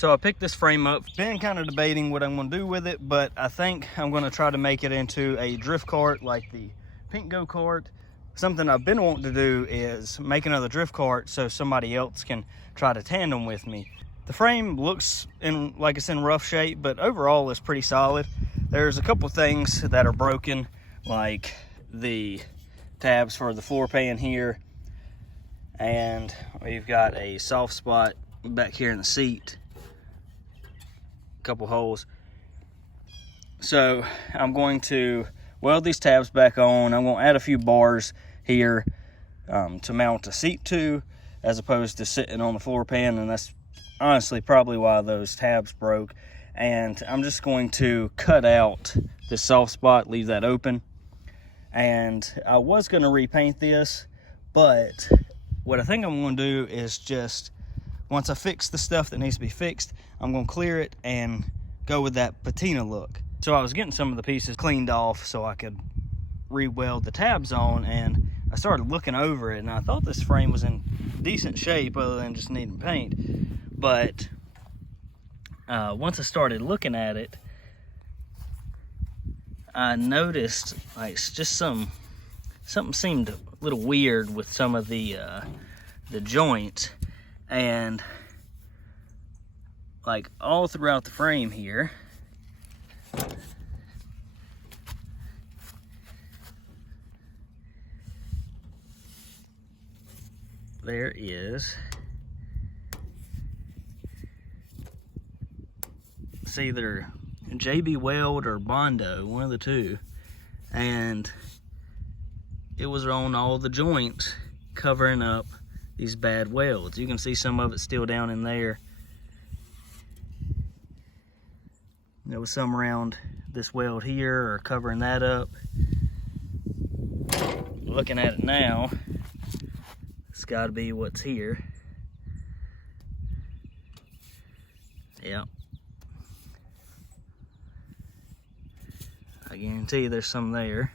So I picked this frame up. Been kind of debating what I'm going to do with it, but I think I'm going to try to make it into a drift cart like the pink Go-Kart. Something I've been wanting to do is make another drift cart so somebody else can try to tandem with me. The frame looks like it's in rough shape, but overall it's pretty solid. There's a couple things that are broken, like the tabs for the floor pan here, and we've got a soft spot back here in the seat, a couple holes. So I'm going to weld these tabs back on. I'm going to add a few bars here to mount a seat to, as opposed to sitting on the floor pan, and that's honestly probably why those tabs broke. And I'm just going to cut out this soft spot, leave that open. And I was going to repaint this, but what I think I'm going to do is just, once I fix the stuff that needs to be fixed, I'm going to clear it and go with that patina look. So I was getting some of the pieces cleaned off so I could re-weld the tabs on, and I started looking over it, and I thought this frame was in decent shape other than just needing paint. But once I started looking at it, I noticed like just something seemed a little weird with some of the joints, and like all throughout the frame here, there is, it's either Weld or Bondo, one of the two, and it was on all the joints covering up these bad welds. You can see some of it still down in there. There was some around this weld here or covering that up. Looking at it now, it's got to be what's here. Yep. I guarantee there's some there.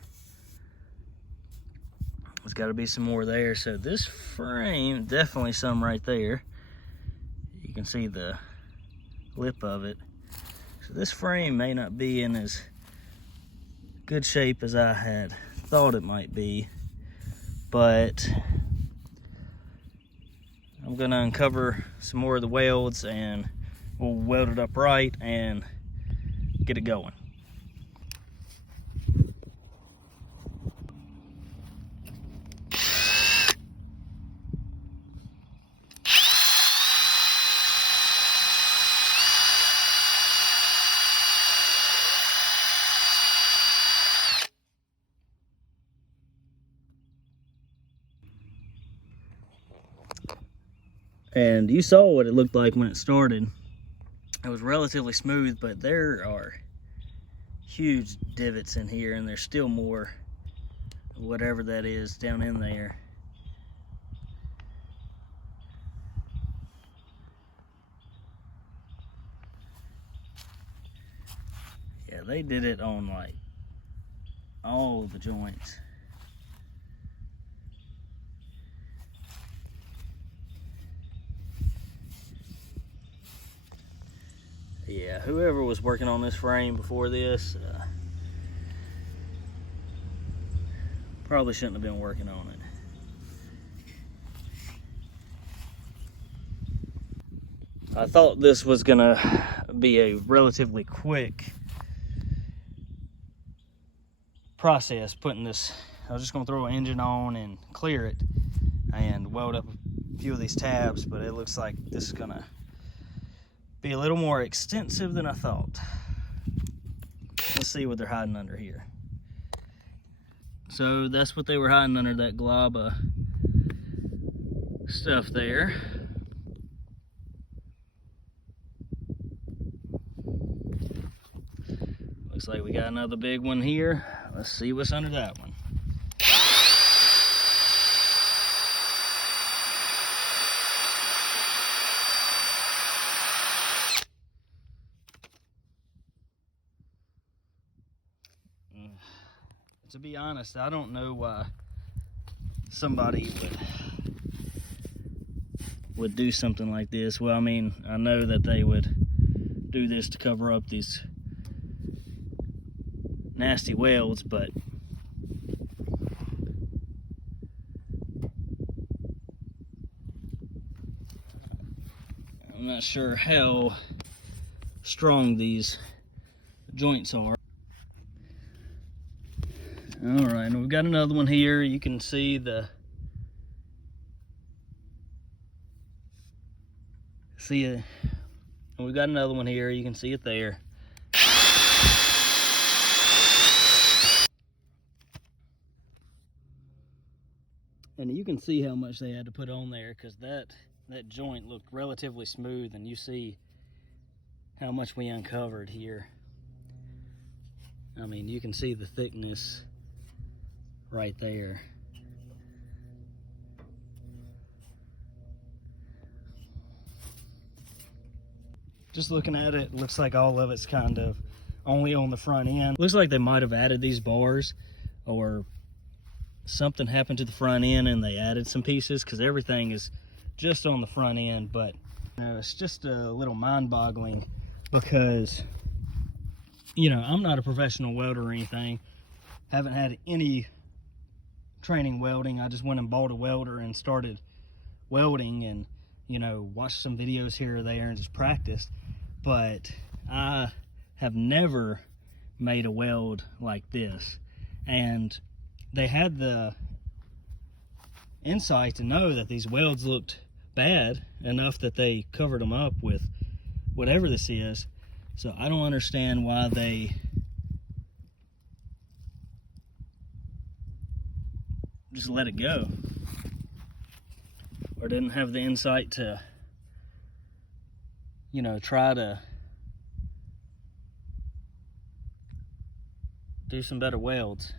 There's got to be some more there. So this frame, definitely some right there. You can see the lip of it. So this frame may not be in as good shape as I had thought it might be, but I'm gonna uncover some more of the welds and we'll weld it up right and get it going. And you saw what it looked like when it started. It was relatively smooth, but there are huge divots in here, and there's still more, whatever that is, down in there. Yeah, they did it on like all the joints. Yeah, whoever was working on this frame before this probably shouldn't have been working on it. I thought this was gonna be a relatively quick process putting this. I was just gonna throw an engine on and clear it and weld up a few of these tabs, but it looks like this is gonna be a little more extensive than I thought. Let's see what they're hiding under here. So that's what they were hiding under, that glob of stuff there. Looks like we got another big one here. Let's see what's under that one. To be honest, I don't know why somebody would would do something like this. Well, I mean, I know that they would do this to cover up these nasty welds, but I'm not sure how strong these joints are. All right, and we've got another one here. You can see it. We've got another one here. You can see it there. And you can see how much they had to put on there, because that joint looked relatively smooth, and you see how much we uncovered here. I mean, you can see the thickness right there. Just looking at it, looks like all of it's kind of only on the front end. Looks like they might have added these bars, or something happened to the front end and they added some pieces, because everything is just on the front end. But you know, it's just a little mind-boggling, because you know, I'm not a professional welder or anything, haven't had any training welding. I just went and bought a welder and started welding, and you know, watched some videos here or there and just practiced. But I have never made a weld like this, and they had the insight to know that these welds looked bad enough that they covered them up with whatever this is. So I don't understand why they just let it go, or didn't have the insight to, you know, try to do some better welds.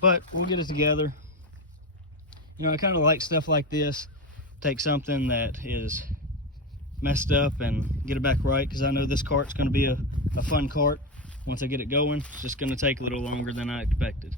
But we'll get it together. You know, I kind of like stuff like this. Take something that is messed up and get it back right, because I know this kart's going to be a fun kart once I get it going. It's just going to take a little longer than I expected.